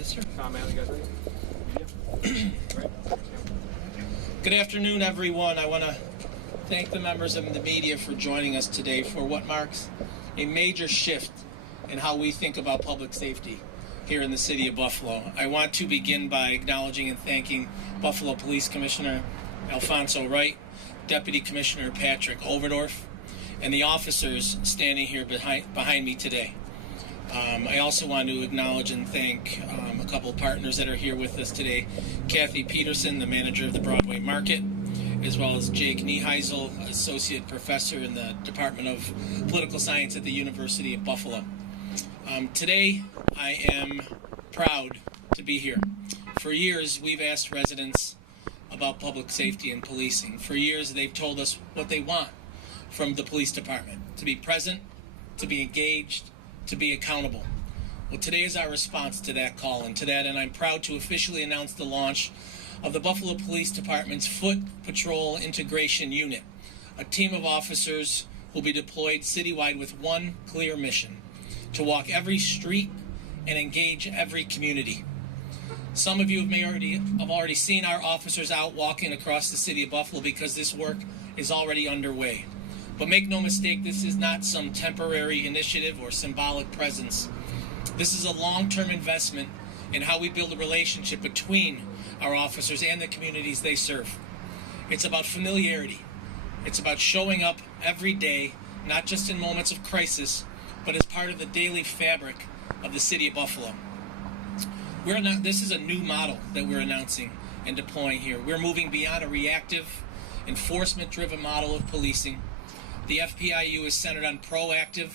Yes, sir. Tom, man, you guys ready? Good afternoon, everyone. I want to thank the members of the media for joining us today for what marks a major shift in how we think about public safety here in the city of Buffalo. I want to begin by acknowledging and thanking Buffalo Police Commissioner Alfonso Wright, Deputy Commissioner Patrick Overdorf, and the officers standing here behind me today. I also want to acknowledge and thank a couple of partners that are here with us today. Kathy Peterson, the manager of the Broadway Market, as well as Jake Nieheisel, associate professor in the Department of Political Science at the University of Buffalo. Today, I am proud to be here. For years, we've asked residents about public safety and policing. For years, they've told us what they want from the police department: to be present, to be engaged, to be accountable. Well, today is our response to that call and to that, and I'm proud to officially announce the launch of the Buffalo Police Department's Foot Patrol Integration Unit. A team of officers will be deployed citywide with one clear mission: to walk every street and engage every community. Some of you have already seen our officers out walking across the city of Buffalo because this work is already underway. But make no mistake, this is not some temporary initiative or symbolic presence. This is a long-term investment in how we build a relationship between our officers and the communities they serve. It's about familiarity. It's about showing up every day, not just in moments of crisis, but as part of the daily fabric of the city of Buffalo. This is a new model that we're announcing and deploying here. We're moving beyond a reactive, enforcement-driven model of policing. The FPIU is centered on proactive,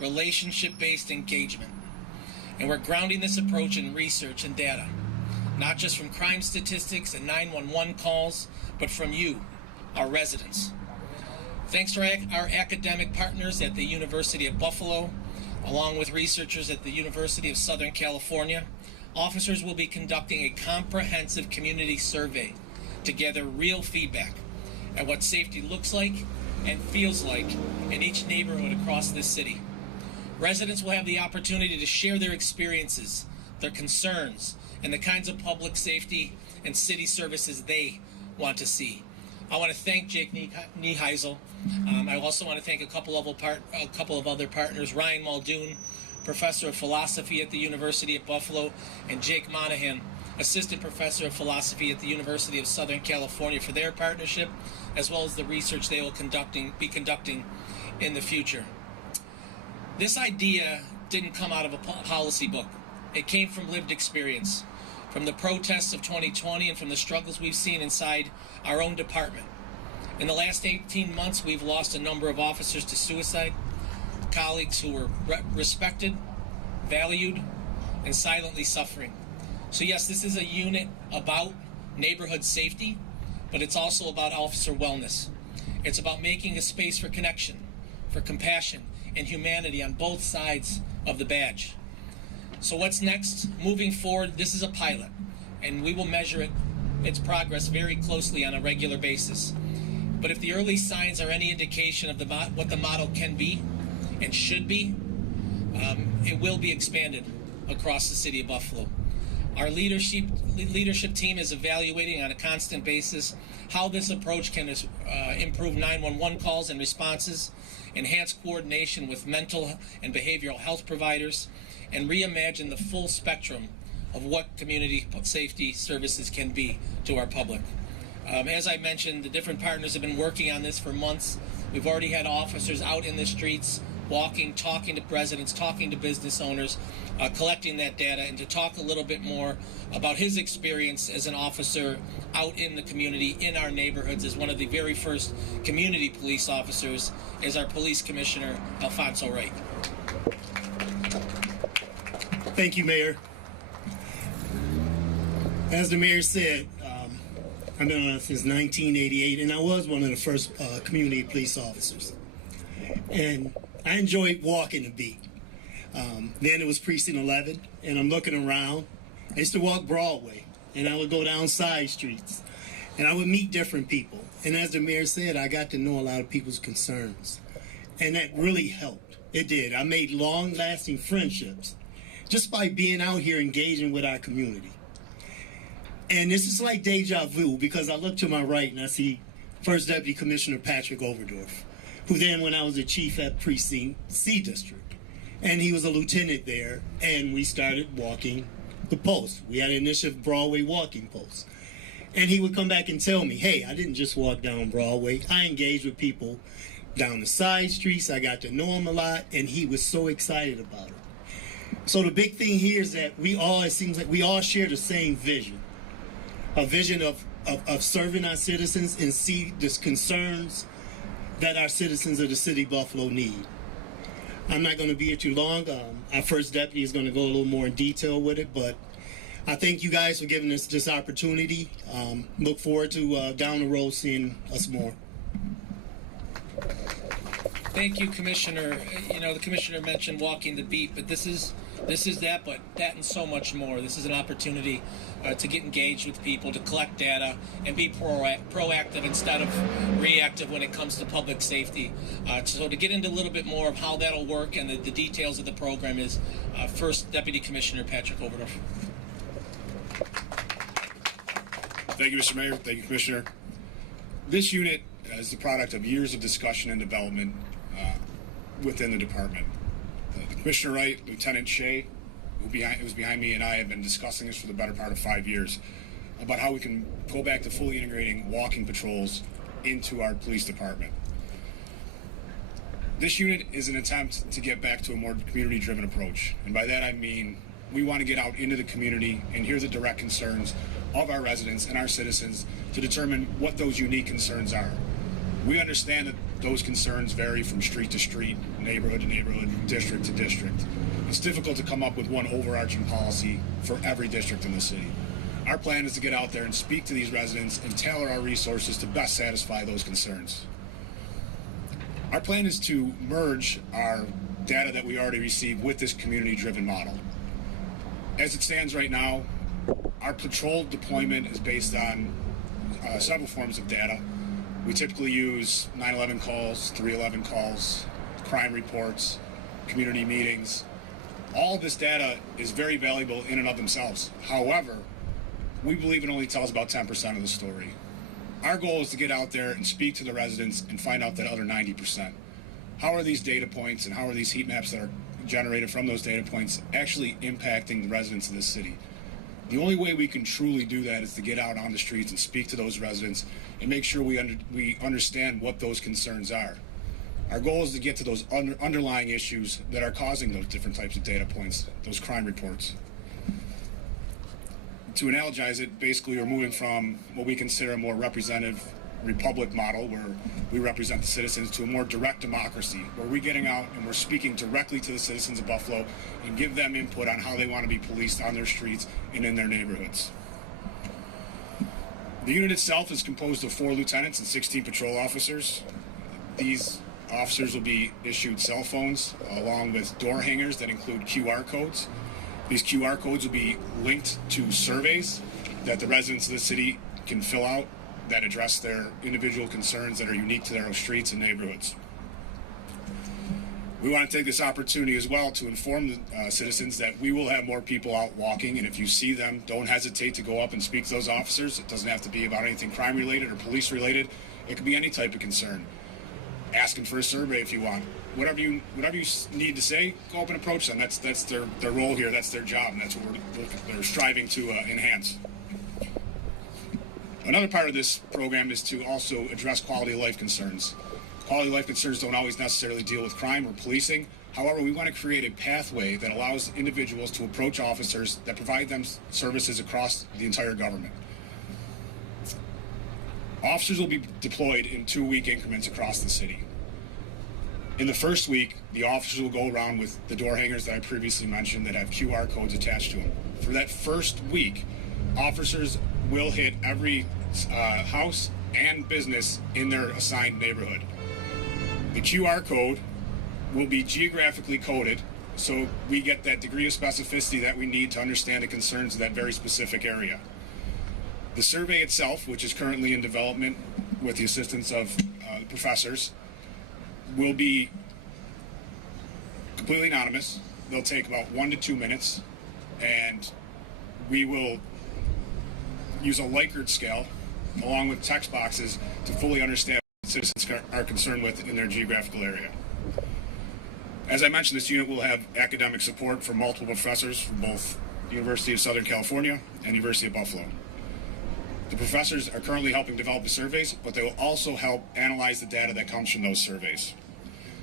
relationship-based engagement. And we're grounding this approach in research and data, not just from crime statistics and 911 calls, but from you, our residents. Thanks to our academic partners at the University of Buffalo, along with researchers at the University of Southern California, officers will be conducting a comprehensive community survey to gather real feedback at what safety looks like and feels like in each neighborhood across this city. Residents will have the opportunity to share their experiences, their concerns, and the kinds of public safety and city services they want to see. I want to thank Jake Nieheisel. I also want to thank a couple of other partners: Ryan Muldoon, professor of philosophy at the University of Buffalo, and Jake Monahan, assistant professor of philosophy at the University of Southern California, for their partnership, as well as the research they will be conducting in the future. This idea didn't come out of a policy book. It came from lived experience, from the protests of 2020 and from the struggles we've seen inside our own department. In the last 18 months, we've lost a number of officers to suicide, colleagues who were respected, valued, and silently suffering. So yes, this is a unit about neighborhood safety, but it's also about officer wellness. It's about making a space for connection, for compassion, and humanity on both sides of the badge. So what's next? Moving forward, this is a pilot, and we will measure its progress very closely on a regular basis. But if the early signs are any indication of what the model can be and should be, it will be expanded across the city of Buffalo. Our leadership team is evaluating on a constant basis how this approach can improve 911 calls and responses, enhance coordination with mental and behavioral health providers, and reimagine the full spectrum of what community safety services can be to our public. As I mentioned, the different partners have been working on this for months. We've already had officers out in the streets, walking, talking to residents, talking to business owners, collecting that data, and to talk a little bit more about his experience as an officer out in the community, in our neighborhoods, as one of the very first community police officers, is our police commissioner, Alfonso Wright. Thank you, Mayor. As the mayor said, I've been on since 1988, and I was one of the first community police officers. And I enjoyed walking the beat. Then it was Precinct 11, and I'm looking around. I used to walk Broadway, and I would go down side streets, and I would meet different people. And as the mayor said, I got to know a lot of people's concerns, and that really helped. It did. I made long-lasting friendships just by being out here engaging with our community. And this is like deja vu, because I look to my right and I see First Deputy Commissioner Patrick Overdorf, who then, when I was a chief at Precinct C District, and he was a lieutenant there, and we started walking the post. We had an initiative, Broadway Walking Post. And he would come back and tell me, hey, I didn't just walk down Broadway. I engaged with people down the side streets. I got to know him a lot, and he was so excited about it. So the big thing here is that it seems like we all share the same vision, a vision of serving our citizens and see the concerns that our citizens of the city of Buffalo need. I'm not going to be here too long. Our first deputy is going to go a little more in detail with it, but I thank you guys for giving us this opportunity. Look forward to down the road seeing us more. Thank you, Commissioner. You know, the Commissioner mentioned walking the beat, but this is that, but that and so much more. This is an opportunity to get engaged with people, to collect data, and be proactive instead of reactive when it comes to public safety. So to get into a little bit more of how that'll work and the details of the program is First Deputy Commissioner Patrick Overdorf. Thank you, Mr. Mayor. Thank you, Commissioner. This unit is the product of years of discussion and development within the department. Commissioner Wright, Lieutenant Shea, who was behind me, and I have been discussing this for the better part of 5 years about how we can go back to fully integrating walking patrols into our police department. This unit is an attempt to get back to a more community-driven approach, and by that I mean we want to get out into the community and hear the direct concerns of our residents and our citizens to determine what those unique concerns are. We understand that those concerns vary from street to street, neighborhood to neighborhood, district to district. It's difficult to come up with one overarching policy for every district in the city. Our plan is to get out there and speak to these residents and tailor our resources to best satisfy those concerns. Our plan is to merge our data that we already receive with this community-driven model. As it stands right now, our patrol deployment is based on several forms of data. We typically use 911 calls, 311 calls, crime reports, community meetings. All of this data is very valuable in and of themselves. However, we believe it only tells about 10% of the story. Our goal is to get out there and speak to the residents and find out that other 90%. How are these data points and how are these heat maps that are generated from those data points actually impacting the residents of this city? The only way we can truly do that is to get out on the streets and speak to those residents and make sure we understand what those concerns are. Our goal is to get to those underlying issues that are causing those different types of data points, those crime reports. To analogize it, basically we're moving from what we consider a more representative republic model where we represent the citizens to a more direct democracy where we're getting out and we're speaking directly to the citizens of Buffalo and give them input on how they want to be policed on their streets and in their neighborhoods. The unit itself is composed of 4 lieutenants and 16 patrol officers. These officers will be issued cell phones along with door hangers that include QR codes. These QR codes will be linked to surveys that the residents of the city can fill out that address their individual concerns that are unique to their own streets and neighborhoods. We want to take this opportunity as well to inform the citizens that we will have more people out walking, and if you see them, don't hesitate to go up and speak to those officers. It doesn't have to be about anything crime related or police related. It could be any type of concern. Ask them for a survey if you want. Whatever you need to say, go up and approach them. That's their role here. That's their job, and that's what they're striving to enhance. Another part of this program is to also address quality of life concerns. Quality of life concerns don't always necessarily deal with crime or policing. However, we want to create a pathway that allows individuals to approach officers that provide them services across the entire government. Officers will be deployed in 2-week increments across the city. In the first week, the officers will go around with the door hangers that I previously mentioned that have QR codes attached to them. For that first week, officers will hit every house and business in their assigned neighborhood. The QR code will be geographically coded so we get that degree of specificity that we need to understand the concerns of that very specific area. The survey itself, which is currently in development with the assistance of professors, will be completely anonymous. they'll take about 1 to 2 minutes, and we will use a Likert scale along with text boxes to fully understand what citizens are concerned with in their geographical area. As I mentioned, this unit will have academic support from multiple professors from both the University of Southern California and University of Buffalo. The professors are currently helping develop the surveys, but they will also help analyze the data that comes from those surveys.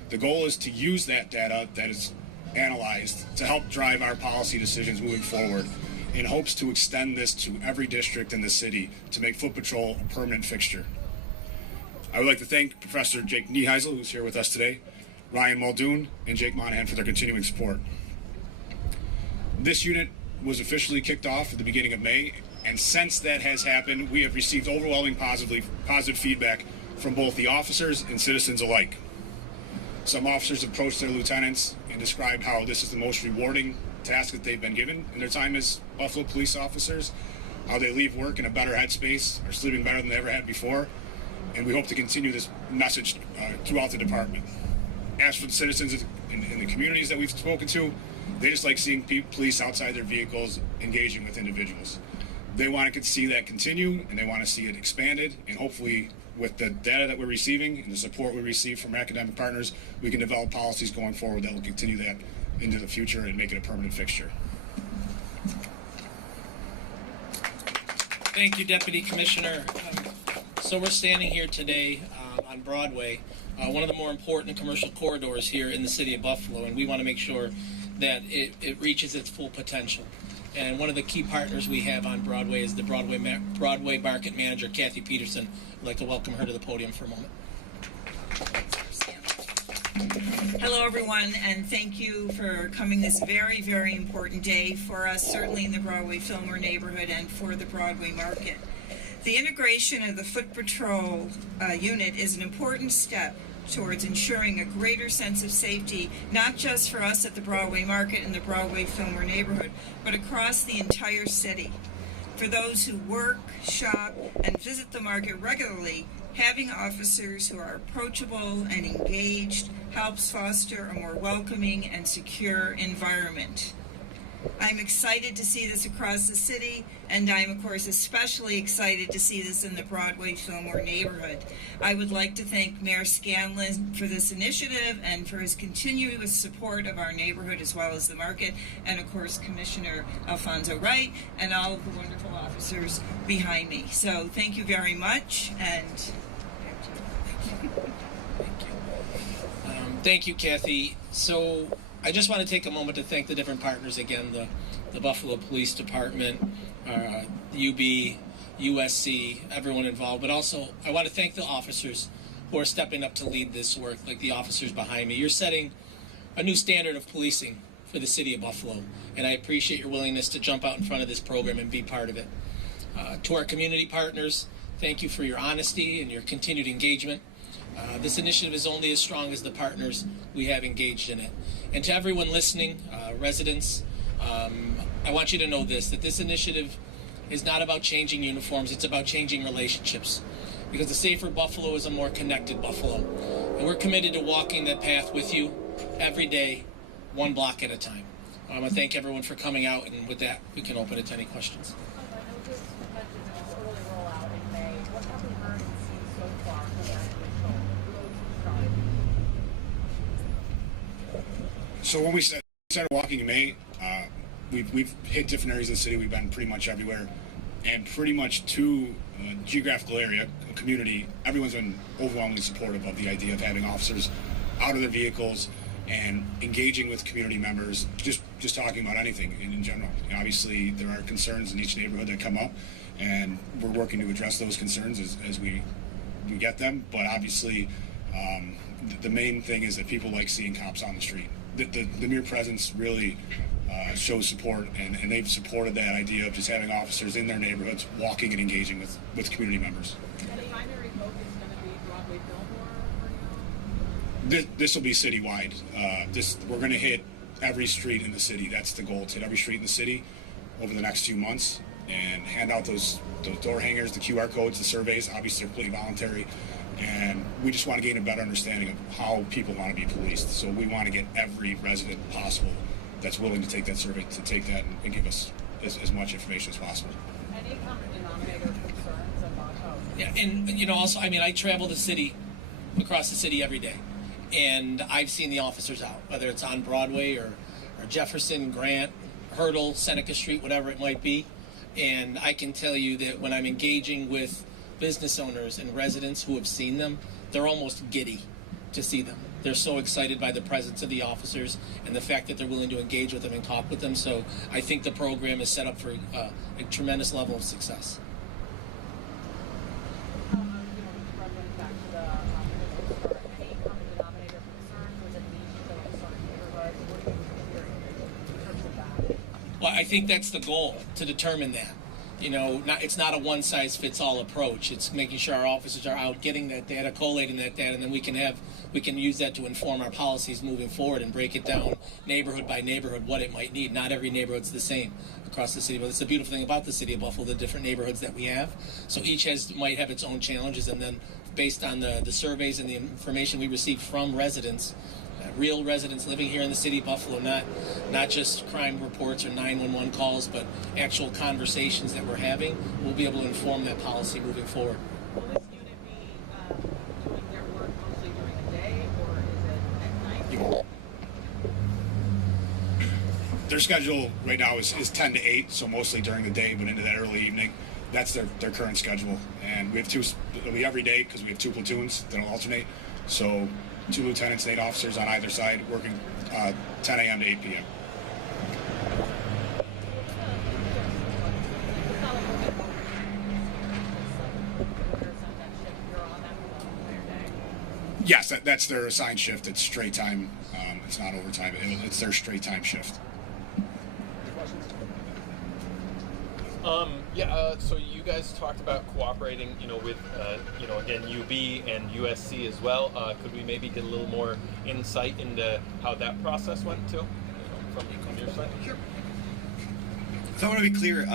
The goal is to use that data that is analyzed to help drive our policy decisions moving forward, in hopes to extend this to every district in the city to make foot patrol a permanent fixture. I would like to thank Professor Jake Nieheisel, who's here with us today, Ryan Muldoon, and Jake Monahan for their continuing support. This unit was officially kicked off at the beginning of May, and since that has happened, we have received overwhelming positive feedback from both the officers and citizens alike. Some officers approached their lieutenants and described how this is the most rewarding task that they've been given in their time as Buffalo police officers, how they leave work in a better headspace, are sleeping better than they ever had before, and we hope to continue this message throughout the department. As for the citizens in the communities that we've spoken to, they just like seeing police outside their vehicles engaging with individuals. They want to see that continue, and they want to see it expanded, and hopefully with the data that we're receiving and the support we receive from academic partners, we can develop policies going forward that will continue that into the future and make it a permanent fixture. Thank you, Deputy Commissioner. So we're standing here today on Broadway, one of the more important commercial corridors here in the city of Buffalo, and we want to make sure that it reaches its full potential. And one of the key partners we have on Broadway is the Broadway Market Manager, Kathy Peterson. I'd like to welcome her to the podium for a moment. Hello, everyone, and thank you for coming this very, very important day for us, certainly in the Broadway-Fillmore neighborhood and for the Broadway Market. The integration of the Foot Patrol unit is an important step towards ensuring a greater sense of safety, not just for us at the Broadway Market and the Broadway-Fillmore neighborhood, but across the entire city. For those who work, shop, and visit the market regularly, having officers who are approachable and engaged helps foster a more welcoming and secure environment. I'm excited to see this across the city, and I'm, of course, especially excited to see this in the Broadway-Fillmore neighborhood. I would like to thank Mayor Scanlon for this initiative and for his continuous support of our neighborhood as well as the market, and, of course, Commissioner Alfonso Wright and all of the wonderful officers behind me. So thank you very much, and Thank you, Kathy. So I just want to take a moment to thank the different partners again, the Buffalo Police Department, UB, USC, everyone involved, but also I want to thank the officers who are stepping up to lead this work, like the officers behind me. You're setting a new standard of policing for the city of Buffalo, and I appreciate your willingness to jump out in front of this program and be part of it. To our community partners, thank you for your honesty and your continued engagement. This initiative is only as strong as the partners we have engaged in it. And to everyone listening, residents, I want you to know that this initiative is not about changing uniforms, it's about changing relationships. Because a safer Buffalo is a more connected Buffalo. And we're committed to walking that path with you every day, one block at a time. I want to thank everyone for coming out, and with that, we can open it to any questions. So when we started walking in May, we've hit different areas of the city. We've been pretty much everywhere, and pretty much to geographical area, community, everyone's been overwhelmingly supportive of the idea of having officers out of their vehicles and engaging with community members, just talking about anything in general. And obviously, there are concerns in each neighborhood that come up, and we're working to address those concerns as we get them. But obviously, the main thing is that people like seeing cops on the street. The mere presence really shows support, and they've supported that idea of just having officers in their neighborhoods walking and engaging with community members. And the primary focus is going to be Broadway-Fillmore for you? This will be citywide. We're going to hit every street in the city. That's the goal, to hit every street in the city over the next few months and hand out those door hangers, the QR codes, the surveys. Obviously, they're completely voluntary. And we just want to gain a better understanding of how people want to be policed. So we want to get every resident possible that's willing to take that survey, to take that and give us as much information as possible. Any common denominator concerns about how? Yeah, and also, I mean, I travel the city, across the city every day, and I've seen the officers out, whether it's on Broadway or Jefferson, Grant, Hurdle, Seneca Street, whatever it might be. And I can tell you that when I'm engaging with business owners and residents who have seen them, they're almost giddy to see them. They're so excited by the presence of the officers and the fact that they're willing to engage with them and talk with them. So I think the program is set up for a tremendous level of success. Referring back to the any common denominator concerns within each of those sort of neighborhoods, what do you hearing in terms of that? Well, I think that's the goal, to determine that. It's not a one-size-fits-all approach. It's making sure our officers are out getting that data, collating that data, and then we can use that to inform our policies moving forward and break it down neighborhood by neighborhood what it might need. Not every neighborhood's the same across the city, but it's the beautiful thing about the city of Buffalo, the different neighborhoods that we have. So each might have its own challenges, and then based on the surveys and the information we receive from residents, real residents living here in the city of Buffalo, not just crime reports or 911 calls, but actual conversations that we're having, we'll be able to inform that policy moving forward. Will this unit be doing their work mostly during the day, or is it at night? Their schedule right now is 10 to 8, so mostly during the day, but into that early evening. That's their current schedule. And we have it'll be every day because we have 2 platoons that'll alternate. So 2 lieutenants and 8 officers on either side working 10 a.m. to 8 p.m. Yes, that's their assigned shift. It's straight time. It's not overtime. It's their straight time shift. So you guys talked about cooperating, with, again, UB and USC as well. Could we maybe get a little more insight into how that process went too, from your side? Sure. So I want to be clear.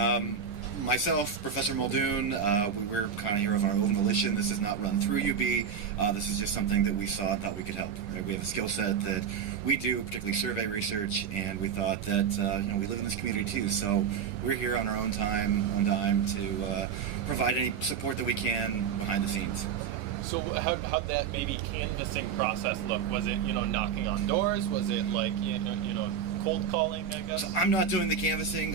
Myself, Professor Muldoon, we're kind of here of our own volition. This is not run through UB. This is just something that we saw and thought we could help. Right? We have a skill set that we do, particularly survey research, and we thought that we live in this community too. So we're here on our own time, on dime, to provide any support that we can behind the scenes. So how'd that maybe canvassing process look? Was it, knocking on doors? Was it like, cold calling, I guess? So I'm not doing the canvassing.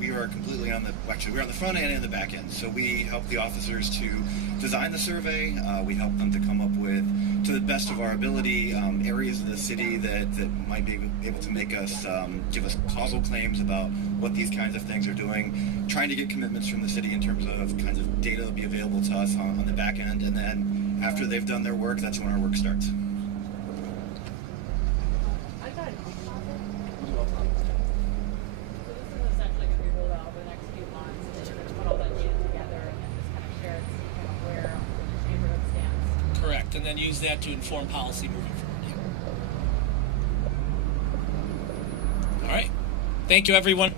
We are completely we're on the front end and the back end. So we help the officers to design the survey. We help them to come up with, to the best of our ability, areas of the city that might be able to make us, give us causal claims about what these kinds of things are doing, trying to get commitments from the city in terms of kinds of data that will be available to us on the back end. And then after they've done their work, that's when our work starts. Essentially going to be rolled out over the next few months, and then you're going to put all that data together and then just kind of share it, see kind of where each neighborhood stands. Correct, and then use that to inform policy moving forward. All right. Thank you, everyone.